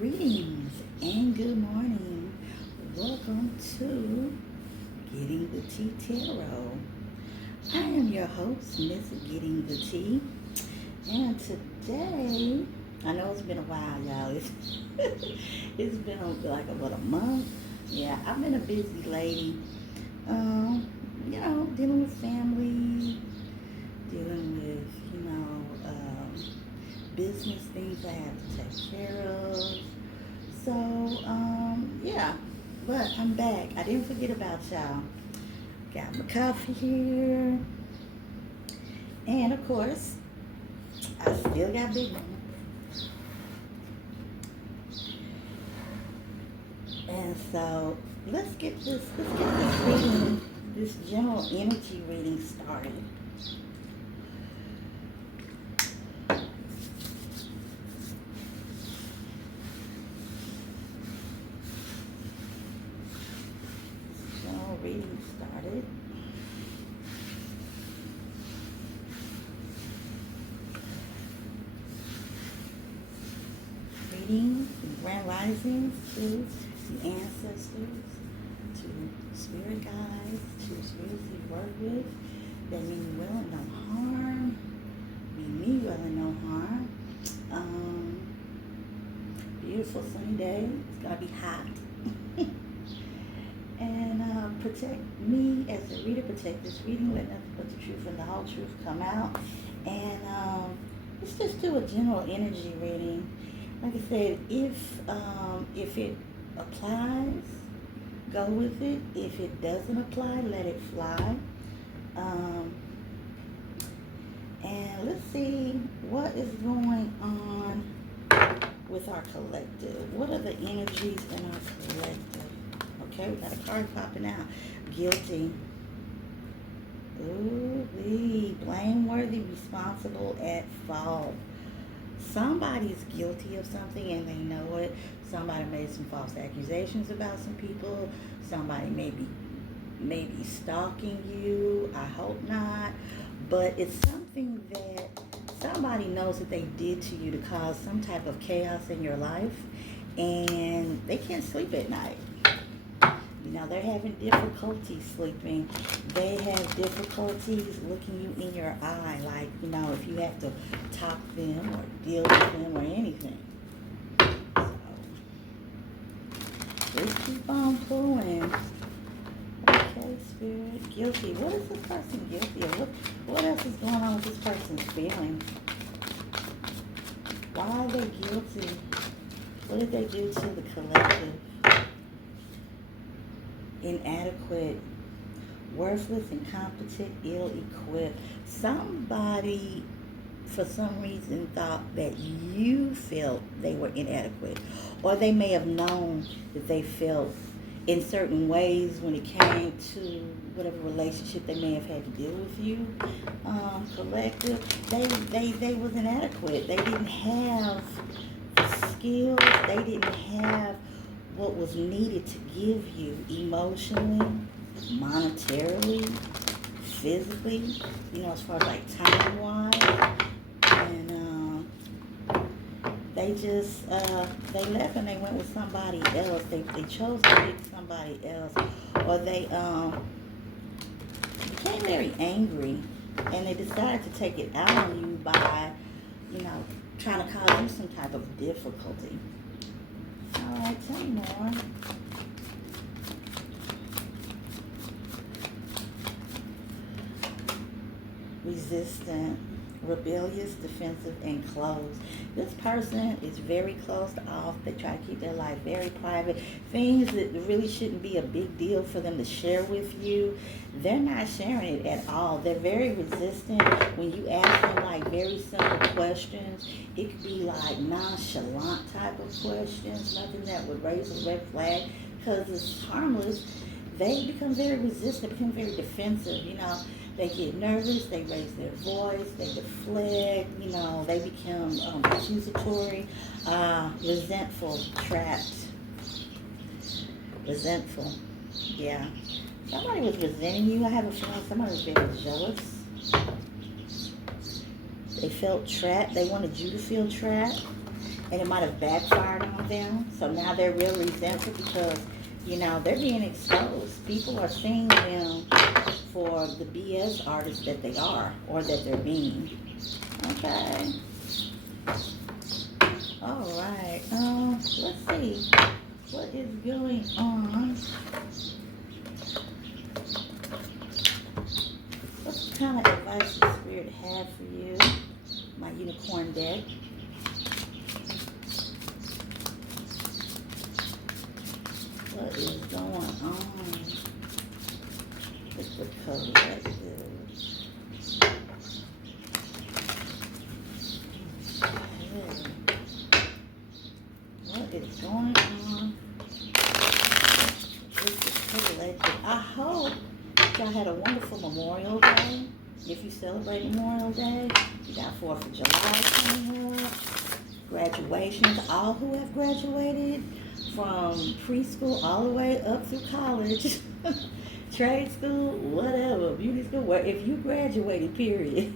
Greetings and good morning. Welcome to Getting the Tea Tarot. I am your host, Miss Getting the Tea. And today, I know it's been a while, y'all. It's been like about a month. Yeah, I've been a busy lady. Dealing with family, dealing with, business things I have to take care of. So, yeah, but I'm back. I didn't forget about y'all. Got my coffee here. And of course, I still got Big Mama. And so, let's get this reading, this general energy reading started. Reading started. Reading grand risings to the ancestors, to spirit guides, to spirits you work with that mean you well and no harm, mean me well and no harm. Beautiful sunny day. It's gonna be hot. And protect me as a reader, protect this reading, let nothing but the truth and the whole truth come out. And let's just do a general energy reading. Like I said, if it applies, go with it. If it doesn't apply, let it fly. And let's see what is going on with our collective. What are the energies in our collective? Okay, we got a card popping out. Guilty. Ooh, blameworthy, responsible, at fault. Somebody's guilty of something and they know it. Somebody made some false accusations about some people. Somebody may be stalking you. I hope not. But it's something that somebody knows that they did to you to cause some type of chaos in your life. And they can't sleep at night. They're having difficulty sleeping. They have difficulties looking you in your eye, like, if you have to talk to them or deal with them or anything. So, just keep on pulling. Okay, Spirit. Guilty. What is this person guilty of? What else is going on with this person's feelings? Why are they guilty? What did they do to the collective? Inadequate, worthless, incompetent, ill-equipped. Somebody, for some reason, thought that you felt they were inadequate. Or they may have known that they felt in certain ways when it came to whatever relationship they may have had to deal with you. Collective, they was inadequate. They didn't have the skills. They didn't have what was needed to give you emotionally, monetarily, physically, as far as like time-wise. And they just, they left and they went with somebody else. They chose to pick somebody else. Or they became very angry and they decided to take it out on you by, trying to cause you some type of difficulty. Alright, tell me more. Resistant, rebellious, defensive, and closed. This person is very closed off. They try to keep their life very private. Things that really shouldn't be a big deal for them to share with you, they're not sharing it at all. They're very resistant. When you ask them like very simple questions, it could be like nonchalant type of questions, nothing that would raise a red flag because it's harmless. They become very resistant, become very defensive, They get nervous, they raise their voice, they deflect, they become accusatory, resentful, trapped. Resentful, yeah. Somebody was resenting you. I have a feeling somebody was very jealous. They felt trapped. They wanted you to feel trapped. and it might have backfired on them. So now they're real resentful because, they're being exposed. People are seeing them for the BS artists that they are or that they're being. Okay. All right. Let's see. What is going on? What kind of advice the Spirit have for you? My unicorn deck. What is going on with the collective? What is going on with the collective? I hope y'all had a wonderful Memorial Day. If you celebrate Memorial Day, you got 4th of July coming up. Graduations, all who have graduated from preschool all the way up through college, trade school, whatever, beauty school, where if you graduated, period,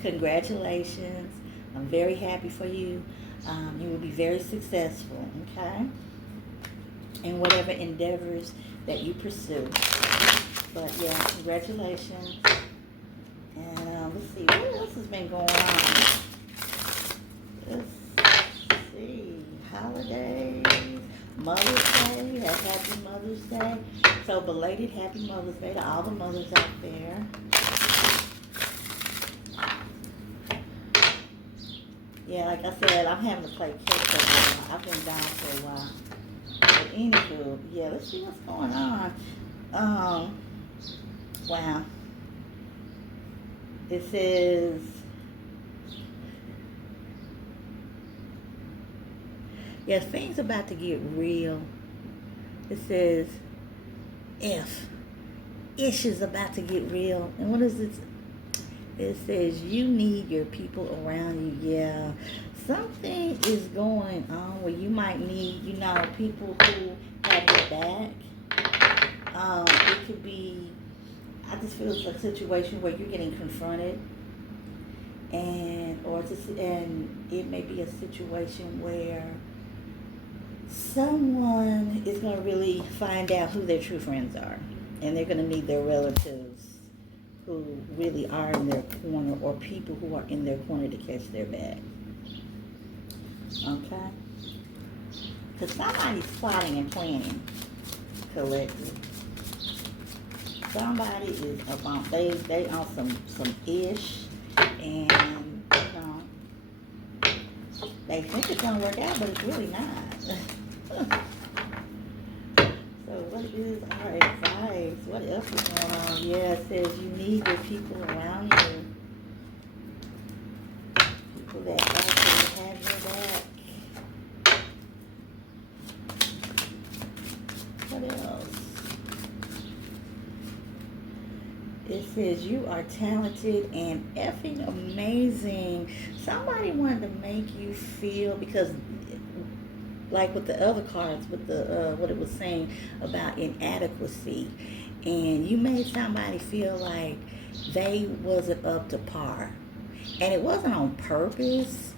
congratulations. I'm very happy for you. You will be very successful, okay, in whatever endeavors that you pursue. But yeah, congratulations. And let's see, what else has been going on? Let's see, holidays, Mother's Day, happy Mother's Day. So belated happy Mother's Day to all the mothers out there. Yeah, like I said, I'm having to play catch up. I've been down for a while. But anywho, yeah, let's see what's going on. Wow. It says, yeah, things about to get real. It says, ish is about to get real. And what is it? It says, you need your people around you. Yeah, something is going on where you might need, people who have your back. It could be, I just feel it's a situation where you're getting confronted, and it may be a situation where someone is going to really find out who their true friends are, and they're going to need their relatives who really are in their corner, or people who are in their corner to catch their back. Okay? Because somebody's plotting and planning, collective. Somebody is about, they on some ish, and they think it's gonna work out, but it's really not. So what is our advice? What else is going on? Yeah, it says you need the people around you, people that actually have your back. What else? It says you are talented and effing amazing. Somebody wanted to make you feel, because like with the other cards, with the what it was saying about inadequacy, and you made somebody feel like they wasn't up to par, and it wasn't on purpose.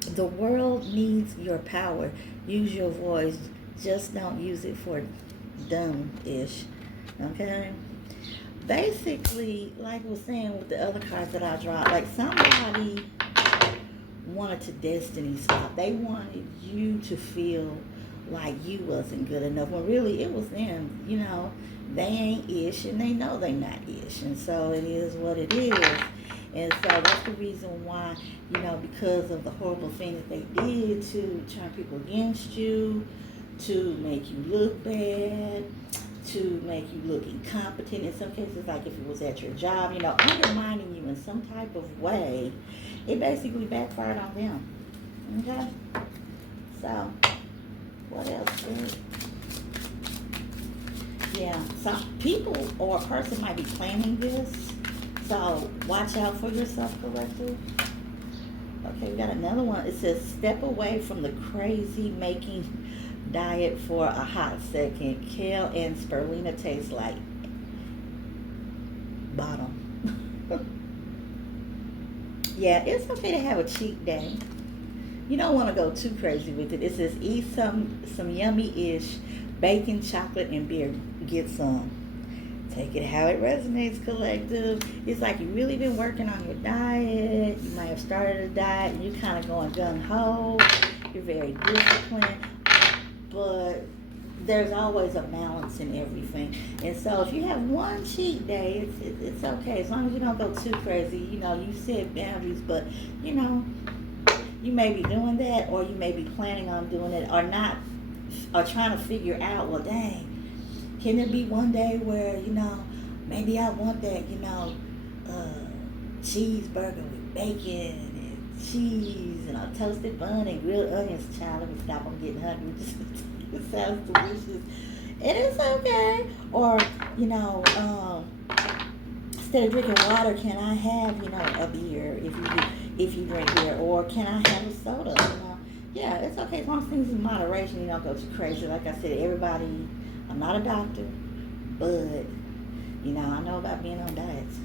The world needs your power. Use your voice. Just don't use it for dumb-ish. Okay? Basically, like I was saying with the other cards that I dropped, like somebody wanted to destiny stop. They wanted you to feel like you wasn't good enough, when really it was them. They ain't ish, and they know they not ish, and so it is what it is. And so that's the reason why, because of the horrible things that they did to turn people against you, to make you look bad, to make you look incompetent. In some cases, like if it was at your job, undermining you in some type of way, it basically backfired on them. Okay? So, what else is? Yeah, some people or a person might be planning this, so watch out for yourself, collective. Okay, we got another one. It says, step away from the crazy making diet for a hot second. Kale and spirulina taste like bottom. Yeah, it's okay to have a cheat day. You don't want to go too crazy with it. It says eat some yummy-ish bacon, chocolate, and beer. Get some. Take it how it resonates, collective. It's like you really been working on your diet. You might have started a diet and you're kind of going gung-ho. You're very disciplined. But there's always a balance in everything. And so if you have one cheat day, it's okay. As long as you don't go too crazy. You set boundaries, but, you may be doing that, or you may be planning on doing it, or not, or trying to figure out, well, dang, can there be one day where, maybe I want that, cheeseburger with bacon and cheese and a toasted bun and grilled onions. Child, let me stop. I'm getting hungry. It sounds delicious. And it's okay. Or, instead of drinking water, can I have, a beer if you drink beer? Or can I have a soda? Yeah, it's okay as long as things in moderation. You don't go too crazy. Like I said, everybody, I'm not a doctor, but, I know about being on diets.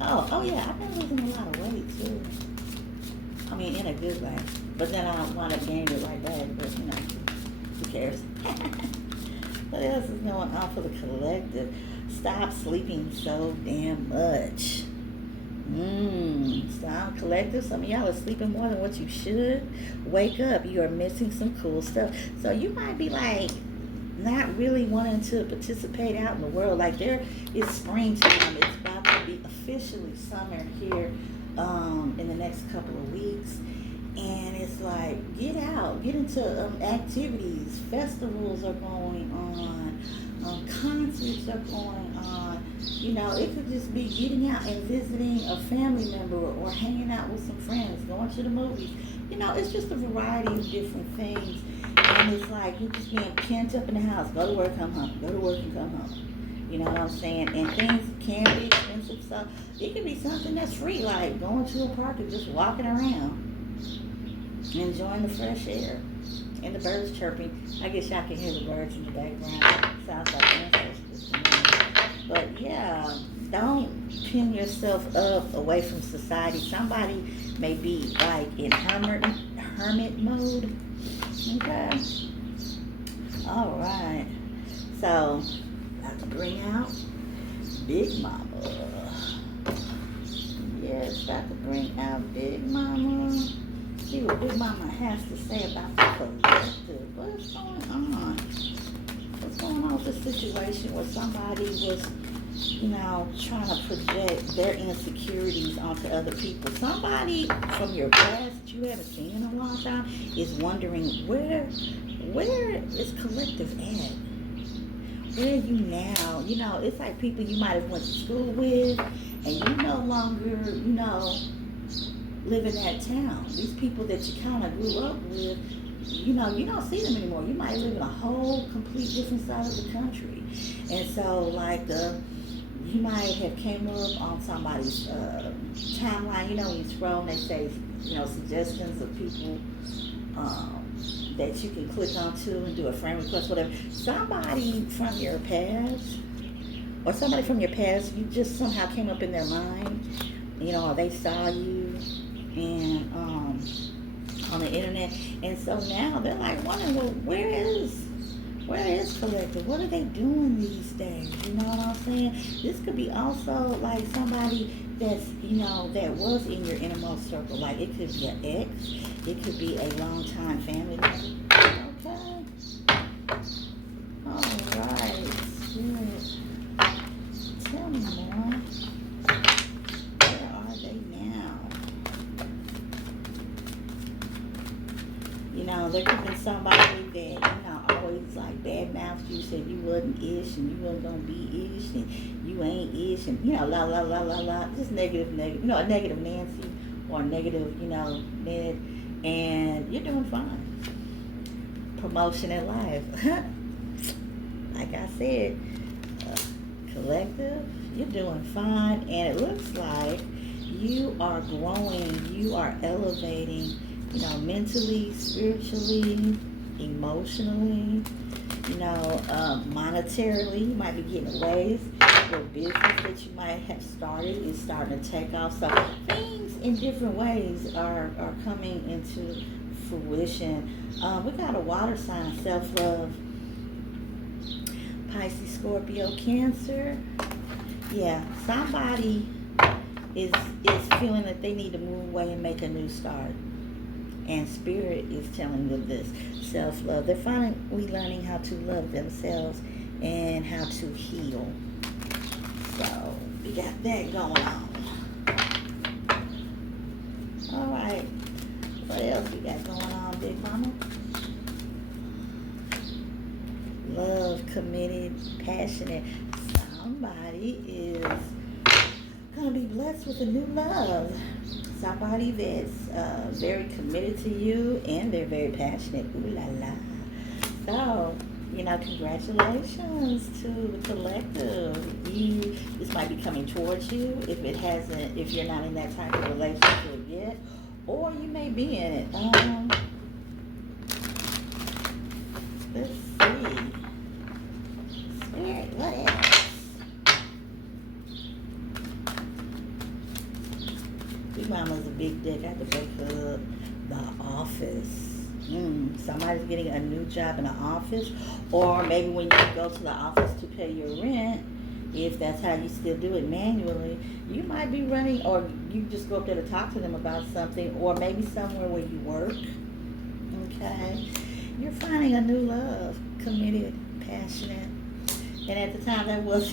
Oh yeah, I've been losing a lot of weight too. I mean, in a good way. But then I want to gain it right back. But who cares? What else is going on for the collective? Stop sleeping so damn much. Stop, collective. Some of y'all are sleeping more than what you should. Wake up. You are missing some cool stuff. So you might be like not really wanting to participate out in the world. Like it's springtime. It's about to be officially summer here in the next couple of weeks. And it's like, get out, get into activities. Festivals are going on, concerts are going on. It could just be getting out and visiting a family member or hanging out with some friends, going to the movies. It's just a variety of different things. And it's like you're just being pent up in the house. Go to work, come home. Go to work and come home. You know what I'm saying? And things can be expensive. So it can be something that's free, like going to a park and just walking around. Enjoying the fresh air and the birds chirping. I guess y'all can hear the birds in the background. Sounds like ancestors to me. But yeah, don't pin yourself up away from society. Somebody may be like in hermit mode. Okay. All right. So, about to bring out Big Mama. Yes, about to bring out Big Mama. See what Big Mama has to say about the collective. What's going on? What's going on with the situation where somebody was, trying to project their insecurities onto other people? Somebody from your past that you haven't seen in a long time is wondering where is collective at? Where are you now? It's like people you might have went to school with, and you no longer, live in that town. These people that you kind of grew up with, you don't see them anymore. You might live in a whole complete different side of the country. And so, like, you might have came up on somebody's timeline, when you scroll and they say, suggestions of people that you can click onto and do a friend request, whatever. Somebody from your past, or somebody from your past, you just somehow came up in their mind, or they saw you and on the internet, and so now they're like wondering, well, where is collective? What are they doing these days? You know what I'm saying? This could be also like somebody that's that was in your innermost circle. Like it could be an ex, it could be a longtime family member. Okay. All right. Spirit, tell me more. Where are they now? There could be somebody that, always like bad mouthed you, said you wasn't ish and you wasn't gonna be ish and you ain't ish and la la la la la, just negative, a negative Nancy or a negative, Ned, and you're doing fine. Promotion in life. Like I said, collective, you're doing fine, and it looks like you are growing, you are elevating, mentally, spiritually, emotionally, monetarily. You might be getting a raise. Your business that you might have started is starting to take off. So things in different ways are coming into fruition. We got a water sign, self-love, Pisces, Scorpio, Cancer. Yeah, somebody is feeling that they need to move away and make a new start. And Spirit is telling them this. Self-love. They're finally learning how to love themselves and how to heal. So, we got that going on. Alright. What else we got going on, Big Mama? Love, committed, passionate. Somebody is going to be blessed with a new love. Somebody that's very committed to you and they're very passionate. Ooh la la. So, congratulations to the collective. This might be coming towards you if you're not in that type of relationship yet, or you may be in it. Let's see. Spirit, what else? Big Mama's a big dick. I have to break up the office. Somebody's getting a new job in the office, or maybe when you go to the office to pay your rent, if that's how you still do it manually, you might be running, or you just go up there to talk to them about something, or maybe somewhere where you work. Okay, you're finding a new love, committed, passionate, and at the time that was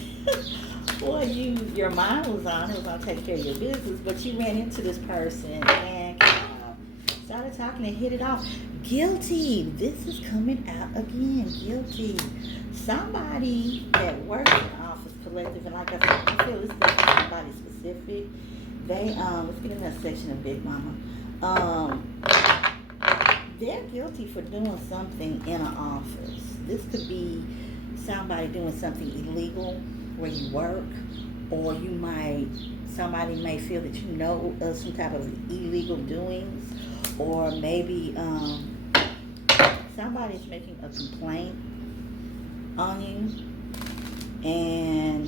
well, your mind was on. It was on taking care of your business, but you ran into this person and started talking and hit it off. Guilty. This is coming out again. Guilty. Somebody that works in the office collective, and like I said, I feel this is somebody specific. Let's get in that section of Big Mama. They're guilty for doing something in an office. This could be somebody doing something illegal where you work, or somebody may feel that you know of some type of illegal doings, or maybe somebody's making a complaint on you, and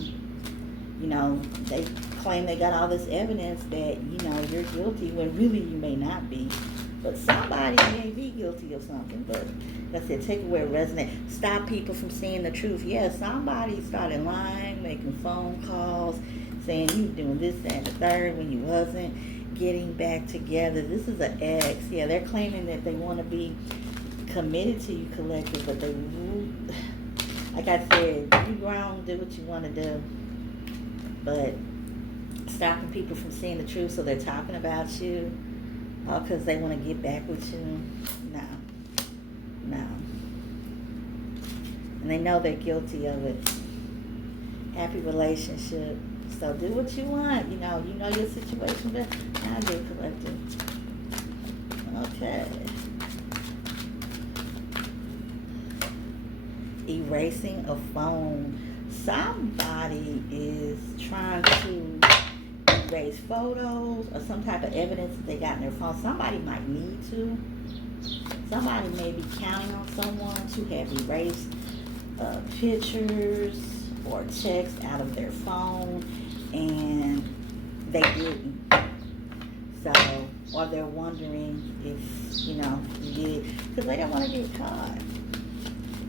they claim they got all this evidence that you're guilty when really you may not be, but somebody may be guilty of something. But like I said, take away resonate, stop people from seeing the truth. Yeah, somebody started lying, making phone calls, saying you were doing this, that, and the third when you wasn't, getting back together. This is an ex. Yeah, they're claiming that they want to be committed to you, collective, but they, like I said, you grown, do what you want to do, but stopping people from seeing the truth, so they're talking about you all because they want to get back with you. No. And they know they're guilty of it. Happy relationship. So do what you want. You know your situation, but now do, collective. Okay. Erasing a phone. Somebody is trying to erase photos or some type of evidence that they got in their phone. Somebody might need to. Somebody may be counting on someone to have erased pictures or texts out of their phone, and they didn't. So, or they're wondering if, you did, because they don't want to get caught.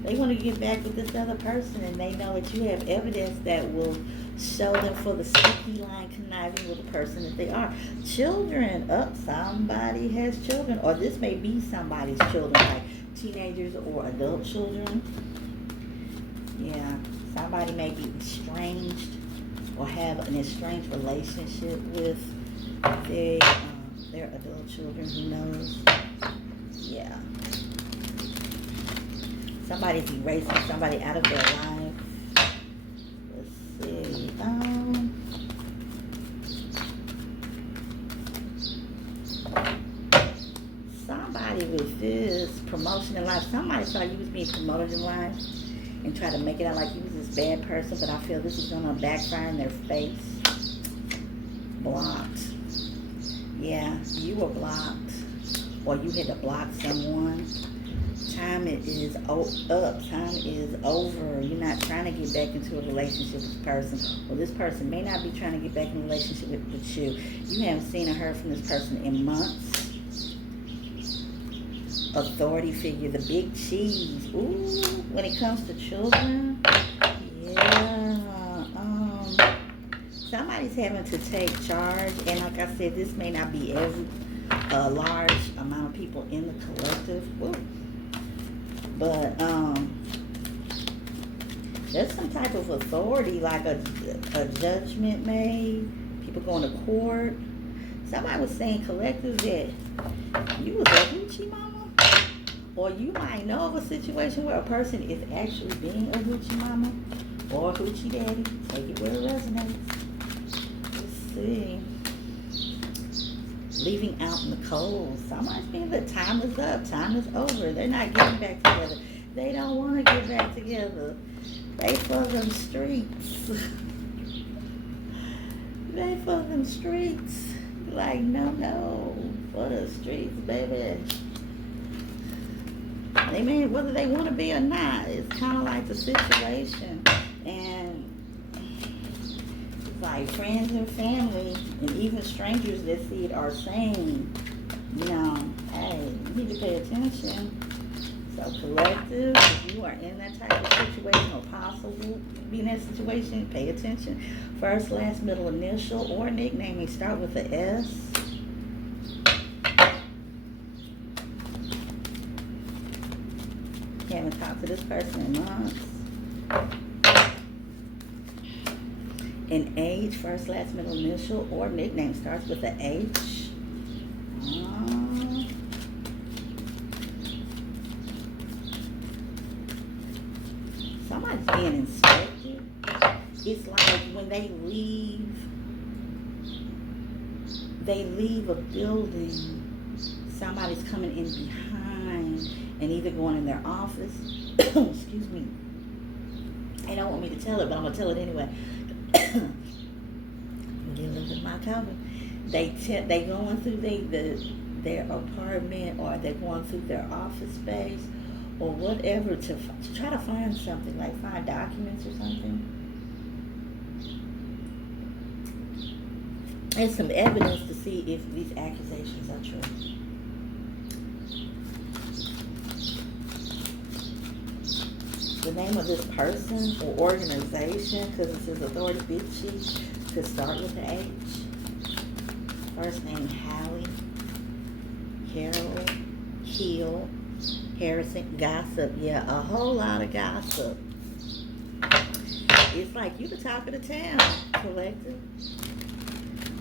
They want to get back with this other person, and they know that you have evidence that will show them for the sticky line conniving with the person that they are. Children, somebody has children, or this may be somebody's children, like teenagers or adult children. Yeah, somebody may be estranged or have an estranged relationship with their adult children. Who knows? Yeah. Somebody's erasing somebody out of their life. Let's see. Somebody with this promotion in life. Somebody saw you was being promoted in life and try to make it out like you was this bad person, but I feel this is going to backfire in their face. Blocked. Yeah, you were blocked, or you had to block someone. Time is up. Time is over. You're not trying to get back into a relationship with this person, or this person may not be trying to get back in a relationship with you. You haven't seen or heard from this person in months. authority figure, the big cheese. Ooh, when it comes to children, yeah. Somebody's having to take charge, and like I said, this may not be every large amount of people in the collective. Ooh. But there's some type of authority, like a judgment made, people going to court. Somebody was saying collective that you was a hoochie mama, or you might know of a situation where a person is actually being a hoochie mama or a hoochie daddy. Take it where it resonates. Let's see. Leaving out in the cold. Somebody's being that time is up, time is over. They're not getting back together. They don't want to get back together. They for them streets. They for them streets. Like, no, for the streets, baby. They mean whether they want to be or not. It's kind of like the situation. And it's like friends and family and even strangers that see it are saying, hey, you need to pay attention. So collective, if you are in that type of situation or possible to be in that situation, pay attention. First, last, middle, initial, or nickname may start with the S. Haven't talked to this person in months. An age, first, last, middle, initial, or nickname starts with the H. Somebody's being inspected. It's like when they leave a building, somebody's coming in behind and either going in their office. Excuse me. They don't want me to tell it, but I'm gonna tell it anyway. Get a little bit of my cover. They going through their apartment, or they're going through their office space or whatever to try to find something, like find documents or something. There's some evidence to see if these accusations are true. The name of this person or organization, because it says authority big chief, could start with the H. First name Hallie, Harold, Hill, Harrison, gossip. Yeah, a whole lot of gossip. It's like you the talk of the town, collective.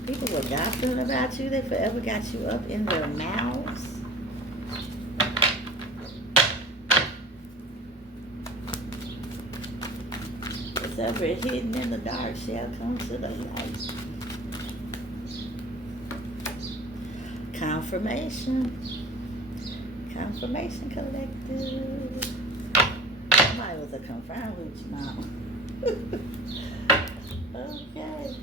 People were gossiping about you. They forever got you up in their mouths. What's ever hidden in the dark shall come to the light. Confirmation collective. Somebody was a confirmed witch mama. Okay.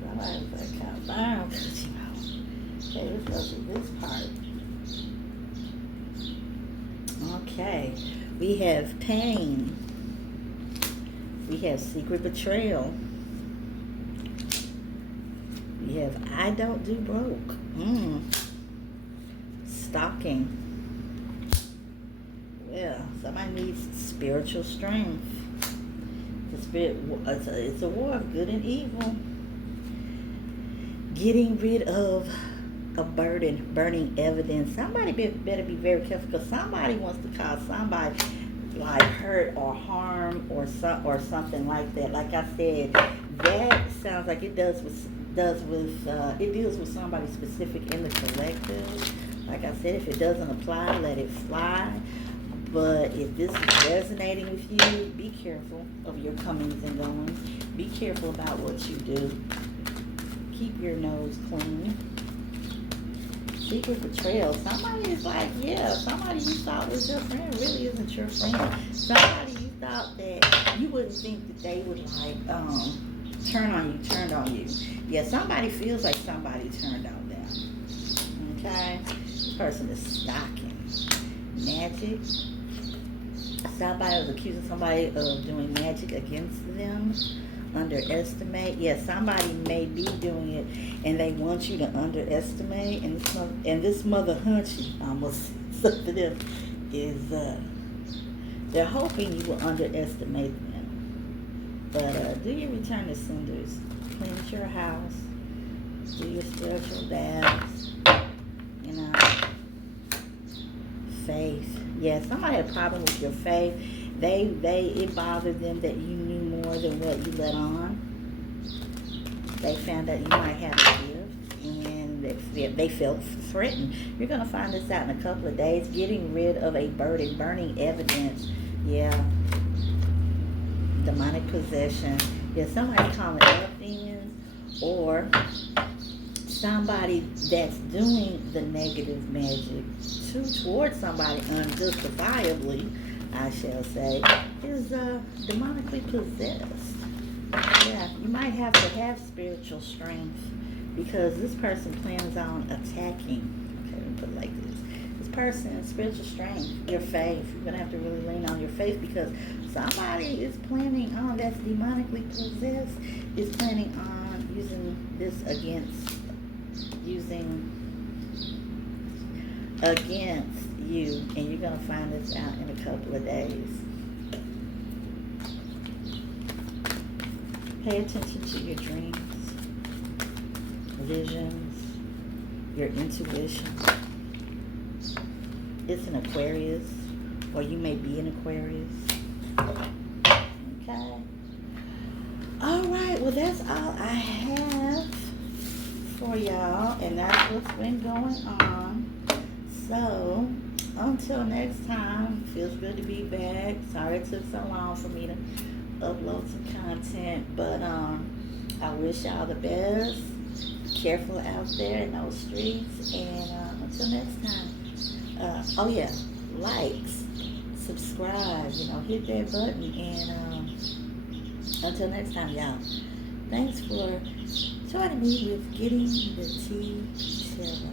Somebody was a confirmed witch mama. Okay, let's go to this part. Okay. We have pain. We have secret betrayal. We have I don't do broke. Stalking. Well, somebody needs spiritual strength. It's a war of good and evil. Getting rid of a burden, burning evidence. Somebody better be very careful, because somebody wants to cause somebody like hurt or harm or something like that. Like I said, that sounds like it deals with somebody specific in the collective. Like I said, if it doesn't apply, let it fly. But if this is resonating with you, be careful of your comings and goings. Be careful about what you do. Keep your nose clean. Secret betrayal. Somebody is like, somebody you thought was your friend really isn't your friend. Somebody you thought that you wouldn't think that they would like turned on you. Yeah, somebody feels like somebody turned on them. Okay? This person is stalking. Magic. Somebody was accusing somebody of doing magic against them. underestimate. Yeah, somebody may be doing it, and they want you to underestimate. And this mother hunchy, almost said to them, is they're hoping you will underestimate them. But do your return to senders. Cleanse your house. Do your spiritual baths. You know, faith. Yeah, somebody had a problem with your faith. It bothered them that you knew more than what you let on. They found out you might have a gift, and they felt threatened. You're gonna find this out in a couple of days. Getting rid of a burning evidence. Yeah, demonic possession. Yeah, somebody calling up demons, or somebody that's doing the negative magic towards somebody unjustifiably, I shall say, is demonically possessed. Yeah, you might have to have spiritual strength because this person plans on attacking. Okay, let me put it like this. This person, spiritual strength, your faith. You're going to have to really lean on your faith because somebody is planning on, that's demonically possessed, is planning on using this against you, and you're going to find this out in a couple of days. Pay attention to your dreams, visions, your intuition. It's an Aquarius, or you may be an Aquarius. Okay. All right, well, that's all I have for y'all, and that's what's been going on. So until next time, feels good to be back. Sorry it took so long for me to upload some content, but I wish y'all the best. Be careful out there in those streets, and until next time. Oh yeah, likes, subscribe, hit that button, and until next time, y'all. Thanks for joining me with Getting the Tea Together.